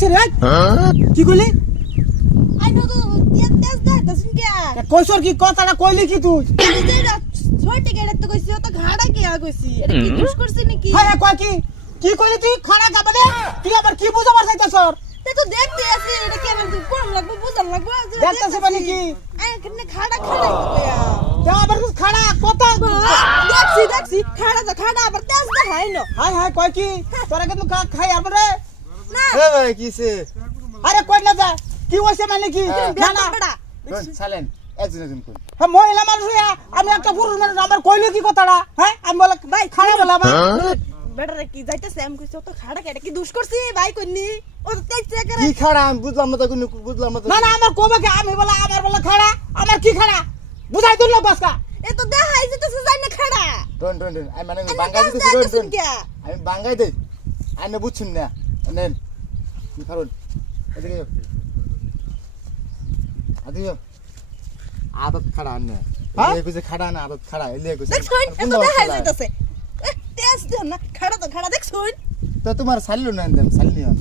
দেখছি রে কি কইলি আই নো তো তেজ দাইতাছ কি কইছর কি কথাটা কইলি কি তুই ছোটে গেড়ে তো কইছি তো ঘাড়া কি আ কইছি এটা কি দোষ করছিস নাকি হ্যাঁ কই কি কইলি তুই খাড়া গাবলে তুই আবার কি বুঝাবার চাইতাছর তে তো দেখতে আছি এটা কেমন কোন লাগবে বুঝান লাগবে দেখতাছ মানে কি আই কেনে খাড়া খাড়া কইয়া তে আবার খাড়া কথা দেখছি খাড়া আবার তেজ দেখাই না হাই কই কি তোরা কিন্তু খাই আবরে না এ ভাই কিছে আরে কই না যা কি হইছে মানে কি না না সাইলেন একজন কোন হ্যাঁ মহিলা মানুষ হইয়া আমি একটা পুরুষ মানুষ আমার কইলো কি কথাটা হ্যাঁ আমি বলে ভাই খাড়া বলা আমার বেটারে কি যাইতাছে আমি কইছি তো খাড়া কেটে কি দোষ করছি ভাই কইনি ও তো তেজ চেক করে কি খাড়া আমি বুঝলাম না তো কোন বুঝলাম না না না আমার কোবাকে আমি বলা আমার বলা খাড়া আমার কি খাড়া বুঝাই দিল বাসকা এ তো দেখাই যেতেছে যাই না খাড়া ডন আমি মানে আমি বাঙ্গাই তেজ দিতেছি দেখাইতাছি ডন কি আমি বাঙ্গাই দেই আইনে বুঝছুন না নেন কি খারুন এদিকে আদিও আদত খাড়া আনে হ্যাঁ? এই কইছে খাড়া না আদত খাড়া এলিয়ে কইছে দেখ শুন এ তো দেখাই যেতেছে তেজ দেন না খাড়া তো খাড়া দেখ শুন তো তোমার সাইলো না দেন সাইলি নিও